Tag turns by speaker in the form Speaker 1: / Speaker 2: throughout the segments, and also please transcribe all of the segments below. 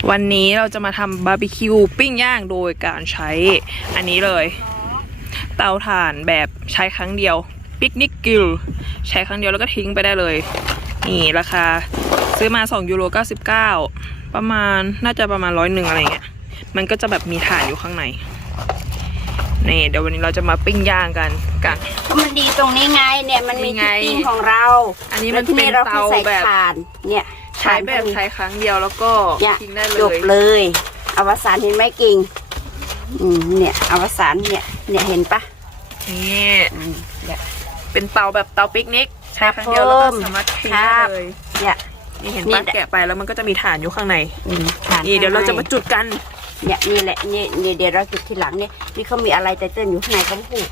Speaker 1: วันนี้เราจะมาทำบาร์บีคิวปิ้งย่างโดยการใช้อันนี้เลยเตาถ่านแบบใช้ครั้งเดียวปิกนิกกิลใช้ครั้งเดียวแล้วก็ทิ้งไปได้เลยนี่ราคาซื้อมา2.99 ประมาณน่าจะประมาณ101อะไรเงี้ยมันก็จะแบบมีถ่านอยู่ข้างในนี่เดี๋ยววันนี้เราจะมาปิ้งย่างกัน
Speaker 2: มันดีตรงนี้ไงเนี่ยมันมีที่ปิ้งของเรา
Speaker 1: อันนี้มันเป็นเตาแบบ
Speaker 2: เนี่ย
Speaker 1: ใช้แบบใช้ครั้งเดียวแล้วก็ทิ้งได้เลย
Speaker 2: จบเลยอวสานเห็นไหมกิ่งเนี่ยอวสานเนี่ยเห็นปะ
Speaker 1: นี่เป็นเตาแบบเตาปิกนิกใช้ครั้งเดียวแล้วก็สามารถทิ้งได้เลยนี่เห็นปะแกะไปแล้วมันก็จะมีถ่านอยู่ข้างในนี่เดี๋ยวเราจะมาจุดกัน
Speaker 2: เนี่ยนี่แหละนี่เดี๋ยวเราจุดทีหลังเนี่ยนี่เขามีอะไรแต่เต้นอยู่ข้างในเขาพูด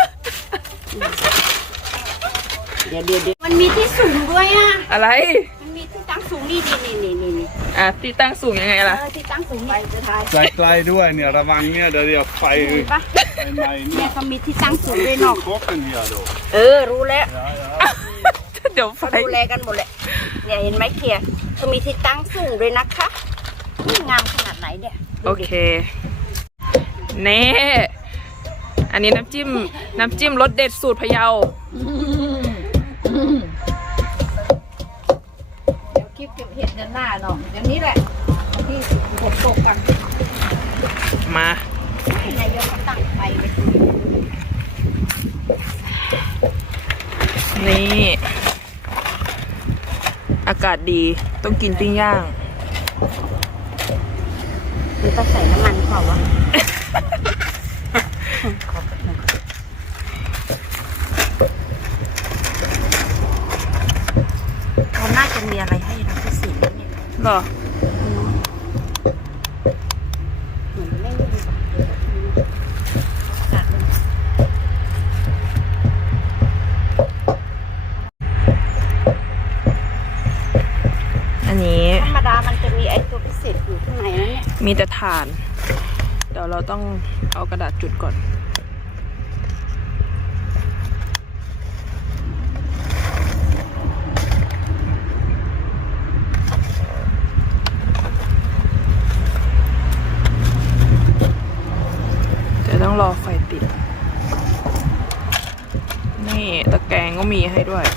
Speaker 2: เดี๋ยวมันมีที่สูงด้วยอ่ะ
Speaker 1: อะไร
Speaker 2: มันมีที่ตั้งสูงนี่
Speaker 1: ที่ตั้งสูงยังไงล่ะ
Speaker 2: ที่ตั้งสูงไปจะทาย
Speaker 3: ไกลๆด้วยเนี่ยระวังเนี่ยเดี๋ยวไฟไหม้
Speaker 2: เนี่ยเขามีที่ตั้งสูงด้วยเนาะรู้แล้ว
Speaker 1: เดี๋ยวไฟ
Speaker 2: ดูแลกันหมดเลยเนี่ยเห็นไหมเคียเขามีที่ตั้งสูงด้วยนะคะนี่งามขนาดไหนเนี่ย
Speaker 1: โอเคเน่อันนี้น้ำจิ้มรสเด็ดสูตรพะเยา
Speaker 2: เดี๋ยวคลิปเก็บเห็ดเดือนหน้าเนาะเดี๋ยวนี้แหละที่ฝนตกกัน
Speaker 1: ม
Speaker 2: านายกก็ตั้งไฟไป
Speaker 1: นี่อากาศดีต้องกินปิ้งย่าง
Speaker 2: มันต้องใส่น้ำมันเปล่าวะเขาน่าจะมีอะไรให้เราพิเศษเนี่ย
Speaker 1: หรอ
Speaker 2: เหมือนไม่รู้
Speaker 1: อันนี้
Speaker 2: ธรรมดามันจะมีไอ้ตัวพิเศษอยู่ข้างในนั่นเนี่ย
Speaker 1: มีแต่ถ่านเดี๋ยวเราต้องเอากระดาษจุดก่อนต้องรอไฟติดนี่ตะแกรงก็มีให้ด้วย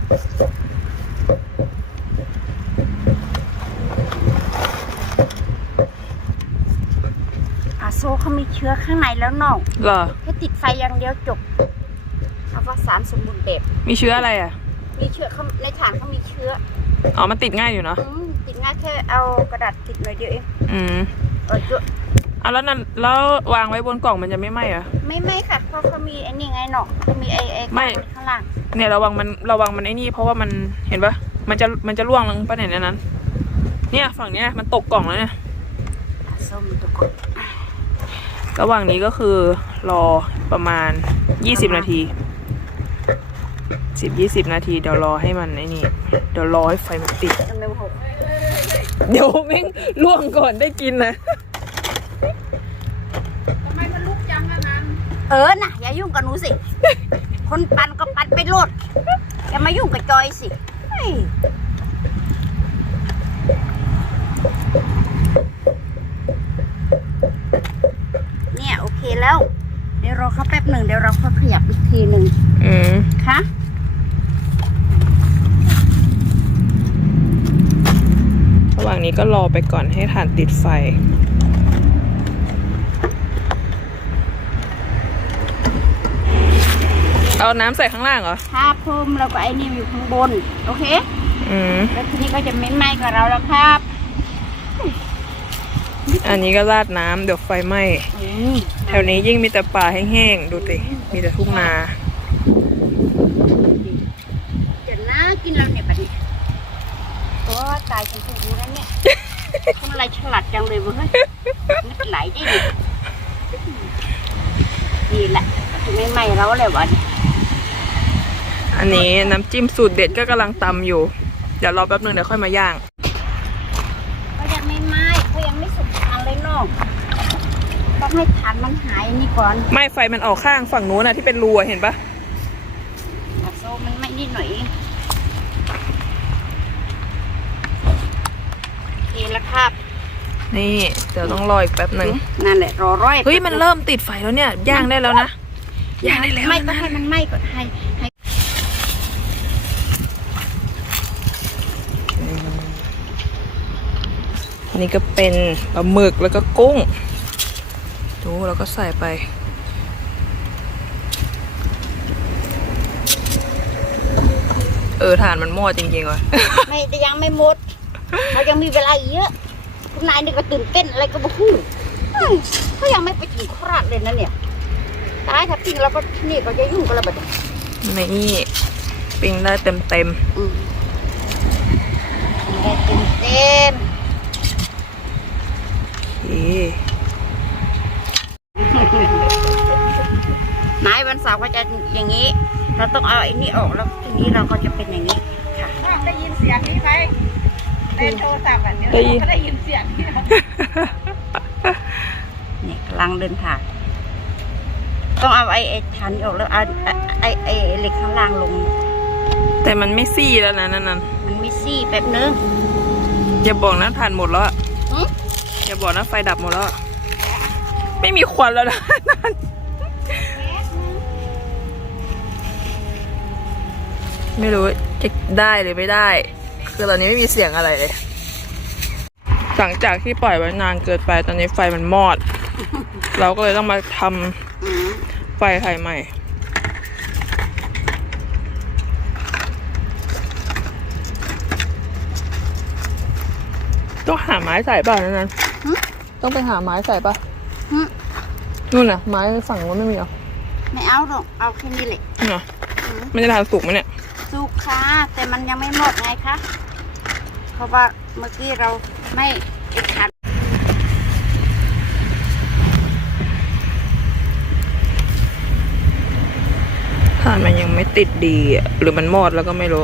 Speaker 2: โซ่เขามีเชื้อข้างในแล้วน้อง
Speaker 1: เหรอ
Speaker 2: แค่ติดไฟอย่างเดียวจบอวสานสมบูรณ์แบบ
Speaker 1: มีเชื้ออะไรอ่ะ
Speaker 2: มีเชื้อเขาในถ่านเขามีเชื้อ
Speaker 1: มันติดง่ายอยู่เนาะ
Speaker 2: ติดง่ายแค่เอากระดาษติดหน่อยเดียวเอง
Speaker 1: แล้วนั่นแล้ววางไว้บนกล่องมันจะไม่ไหม้เหรอ
Speaker 2: ไม่ค่ะเพราะเขามีไอ้นี่ไงเนาะเขามีไอ้ข้างล่าง
Speaker 1: เนี่ยระวังมันไอ้นี่เพราะว่ามันเห็นปะมันจะร่วงลงไปไหนนั้นเนี่ยฝั่งเนี้ยมันตกกล่องแล้วเนี่ย
Speaker 2: ส้มตกกล่อง
Speaker 1: ระหว่างนี้ก็คือรอประมาณ20 นาที20 นาทีเดี๋ยวรอให้มันไอ้นี่เดี๋ยวรอให้ไฟมันติดเดี๋ยวแม่งล่วงก่อนได้กินนะ
Speaker 2: ทำไมมันลุกจังนั้นน่ะอย่ายุ่งกับหนูสิคนปั่นก็ปั่นไปโลดอย่ามายุ่งกับจอยสิเนี่ยโอเคแล้วเดี๋ยวรอเขาแป๊บหนึ่งเดี๋ยวเราขยับอีกทีหนึ่งค่ะ
Speaker 1: ระหว่างนี้ก็รอไปก่อนให้ถ่านติดไฟเอาน้ำใส่ข้างล่างเหรอ
Speaker 2: ครับพุ่มแล้วก็ไอ้นี่อยู่ข้างบนโอเคแล้วทีนี้ก็จะไม่ไหม้กับเราแล้วครับ
Speaker 1: อันนี้ก็ราดน้ำเดี๋ยวไฟไหม้แถวนี้ยิ่งมีแต่ป่าแห้งๆดูสิมีแต่ทุ่งนา
Speaker 2: จะน่ากินเราเนี่ยแบบนี้โอ้ตายจนถูกแล้วเนี่ยทำอะไรฉลาดจังเลยเว้ยมันไหลได้ดินี่แหละจะไม่ไหม้เราเลยวะ
Speaker 1: อันนี้น้ำจิ้มสูตรเด็ดก็กำลังตำอยู่เดี๋ยวรอแป๊บนึงเดี๋ยวค่อยมาย่าง
Speaker 2: ก็ยังไม่ไหม้ก็ยังไม่สุกทานเลยน้องต้องให้ถ่านมันหายนี่ก่อน
Speaker 1: ไม่ไฟมันออกข้างฝั่งนู้นนะที่เป็นรูเห็นปะ
Speaker 2: โซ่มันไม่นิดหน่อยโอเคแล้วครับ
Speaker 1: นี่เดี๋ยวต้องรออีกแป๊บหนึ่ง
Speaker 2: นั่นแหละรอร้อย
Speaker 1: เฮ้ยมันเริ่มติดไฟแล้วเนี่ยย่างได้แล้วนะย่างได้แล้ว
Speaker 2: ไม่ก็
Speaker 1: นะ
Speaker 2: ให้มันไหม้ก่อนให้
Speaker 1: อันนี้ก็เป็นปลาหมึกแล้วก็กุ้งดูแล้วก็ใส่ไปถ่านมันมอดจริงๆว่ะ
Speaker 2: ไม่แต่ยังไม่หมดเรายังมีเวลาอีกเยอะคุณนายนี่ก็ตื่นเต้นอะไรก็บอกเขายังไม่ไปถึงคราดเลยนะเนี่ยตายถ้าปิ้งเราก็นี่ก็จะยุ่งกันแล้วบัดนี้
Speaker 1: นี่ปิ้งได้เต็ม
Speaker 2: ได้เต็ม
Speaker 1: โอเค
Speaker 2: นายวันเสาร์ก็จะอย่างนี้ เราต้องเอาไอ้นี่ออกแล้วทีนี้เราก็จะเป็นอย่างนี้ค่ะ
Speaker 4: ได้ยินเสียงนี้ไหมในโทรศัพท์อ่ะเดี๋ยวเราก็ได้ยินเสียงนี่นะ
Speaker 2: นี่กำลังเดินทางต้องเอาไอ้ฐานออกแล้วเอาไอ้เหล็กข้างล่างลง
Speaker 1: แต่มันไม่ซี่แล้วนะนั่น
Speaker 2: มันไม่ซี่แป๊บนึง
Speaker 1: อย่าบอกนะถ่านหมดแล้วอะ
Speaker 2: หึ
Speaker 1: อย่าบอกนะไฟดับหมดแล้วอะไม่มีควันแล้วนะ นั่นไม่รู้จะได้หรือไม่ได้ คือตอนนี้ไม่มีเสียงอะไรเลย หลังจากที่ปล่อยไว้นานเกินไปตอนนี้ไฟมันมอด เราก็เลยต้องมาทำไฟไทยใหม่ ต้องหาไม้ใส่ป่ะนั่นต้องไปหาไม้ใส่ป่ะ
Speaker 2: หึ
Speaker 1: นู่นน่ะ ไม้ฝั่งนู้นไม่มีเหรอ
Speaker 2: ไม่เอาหรอกเอาแค่นี้แหละ
Speaker 1: นี่เหรอมันจะทานสุกไหมเนี่ย
Speaker 2: สุกค่ะแต่มันยังไม่หมดไงคะเพราะว่าเมื่อกี้เราไม่ไอ้ฐาน
Speaker 1: ถ่านมันยังไม่ติดดีอะหรือมันมอดแล้วก็ไม่รู้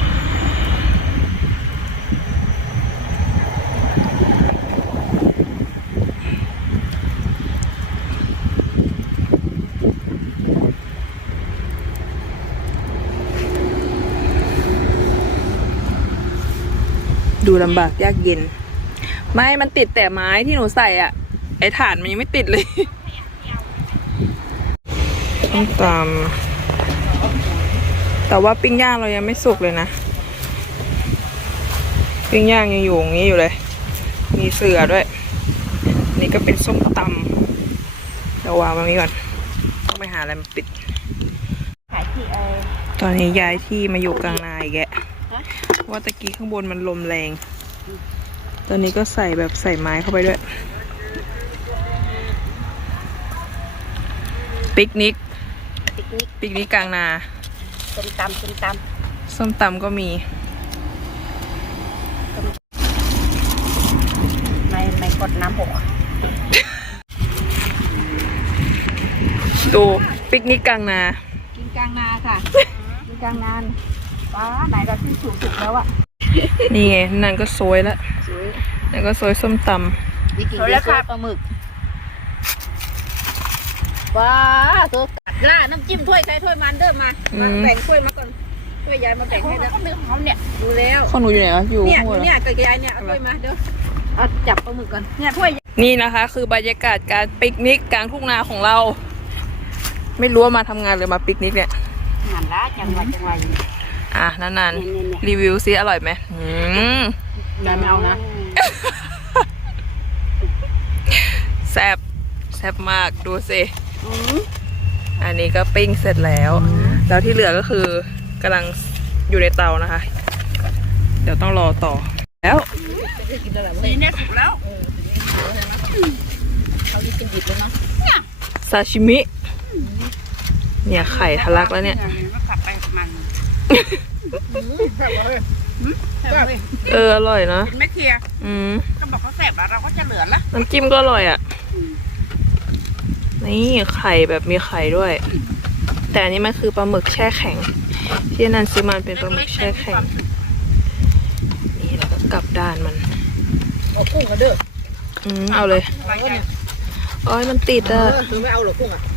Speaker 1: ดูลำบากยากเย็น ไม่มันติดแต่ไม้ที่หนูใส่อ่ะ ไอ้ถ่านมันยังไม่ติดเลย ต้องตามแต่ว่าปิ้งย่างเรายังไม่สุกเลยนะ ปิ้งย่างยังอยู่อย่างนี้อยู่เลย มีเสือด้วย นี่ก็เป็นส้มตำเดี๋ยววางไว้นี้ก่อน ต้องไปหาอะไรมาปิด
Speaker 2: ขายที่
Speaker 1: ตอนนี้ย้ายที่มาอยู่กลางนาอีกแกเพราะว่าตะกี้ข้างบนมันลมแรง ตอนนี้ก็ใส่แบบใส่ไม้เข้าไปด้วย ปิกนิก
Speaker 2: ปิกนิก
Speaker 1: ปิกนิกกลางนา
Speaker 2: ส้มตำ
Speaker 1: ส้มตำก็มี
Speaker 2: ไม่กดน้ำหก
Speaker 1: ดูปิกนิกกลางนา
Speaker 4: กินกลางนาค่ะ กินกลางนานว้าไหนเราที่สุกแล้วอ่ะ
Speaker 1: นี่ไงนั่นก็โซยแล้วนั่นก็โซยส้มต
Speaker 4: โทรแล้วค่ะปลาหมึกว้าตัวกัดล่าน้ำจิ้มถ้วยใช้ถ้วยมันเดิมมาแบ่งถ้วยมาก่อนถ้วยยายมาแบ่งให้แล้วเขาเป็นของเขาเนี่ยดูแล้ว
Speaker 1: ำข้าวหนูอยู่ไหนวะอยู่
Speaker 4: เนี่ย
Speaker 1: ข้างบน
Speaker 4: เนี่ยกับยายเนี่ยเอาถ้วยมาเดี๋ยวเอาจับปลาหมึกก่อนเนี่ยถ้วย
Speaker 1: นี่นะคะ คือบรรยากาศการปิกนิกกลางทุ่งนาของเรา ไม่รู้ว่ามาทำงานหรือมาปิกนิกเนี่ย
Speaker 2: งานละจังหวะอยู่
Speaker 1: อ่ะนาน
Speaker 2: เนี่ย
Speaker 1: ๆรีวิวซิอร่อยไหม
Speaker 4: ยายไม่เอานะ
Speaker 1: แซ่บแซ่บมากดูสิ อันนี้ก็ปิ้งเสร็จแล้ว แล้วที่เหลือก็คือกำลังอยู่ในเตานะคะ เดี๋ยวต้องรอต่อ แล้ว
Speaker 4: สีเนี่ยสุกแล้วเขาดิเป็นดิบเลยเนาะ
Speaker 1: ซาชิมิ เนี่ยไข่ทะลักแล้วเนี่ย
Speaker 2: มันขับไปมัน
Speaker 1: อร่อยนะ
Speaker 4: ไม่เคลียร์ ก็บอกเขาแสบแล้วเราก็จะเหลือละ
Speaker 1: น้ำจิ้มก็อร่อยอ่ะ นี่ไข่แบบมีไข่ด้วย แต่อันนี้มันคือปลาหมึกแช่แข็ง ที่นันซื้อมาเป็นปลาหมึกแช่แข็ง นี่แล้วก็กลับด้านมัน
Speaker 4: เอากุ้งมาเด้อ
Speaker 1: เอาเลยอ้อยมันติดอ่ะ
Speaker 4: หรือไม่เอาหรอกุ้งอ่ะ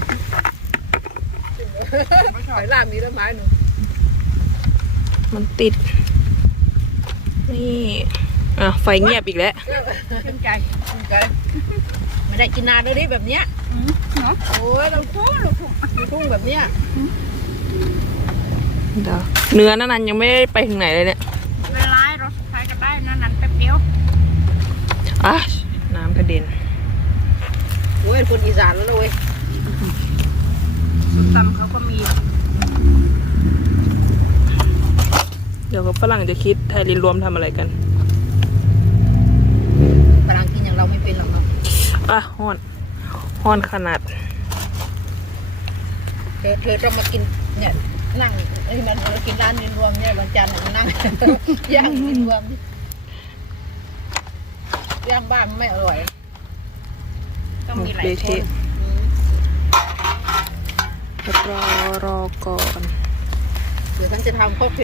Speaker 4: ไม่ถอยล่ามนี้แล้วไม้หนู
Speaker 1: มันติด นี่อ่ะไฟเงียบอีกแล้ว
Speaker 4: ชื่นใจไม่ได้กินนานเลยดิแบบเนี้ยโอ้ยเราทุ่งแบบเนี้ย
Speaker 1: เดี๋ยวเนื้อนั่นยังไม่ได้ไปถึงไหนเลยเนี่ย
Speaker 4: เวลาเราใช้กันได้นั่นแป๊บเดียว
Speaker 1: อ่ะน้ำกระเด็น
Speaker 4: โอ้ยคนอีสานแล้วเลยตำเขาก็มี
Speaker 1: เดี๋ยวฝรั่งจะคิดไทยลินรวมทำอะไรกัน
Speaker 4: ฝรั่งกินอย่างเราไม่เป็นหรอกเนาะ
Speaker 1: อ่ะห้อนขนาด
Speaker 4: เธอต้องมากินเนี่ยนั่งไอ้มันเรากินร้านนินรวมเนี่ยวันจันทร์มานั่ง ย่างนินรวมย่างบ้านไม่อร่อยต้องมีหลายคน
Speaker 1: รอก่อน
Speaker 4: เดี๋ยวฉันจะทำข้าว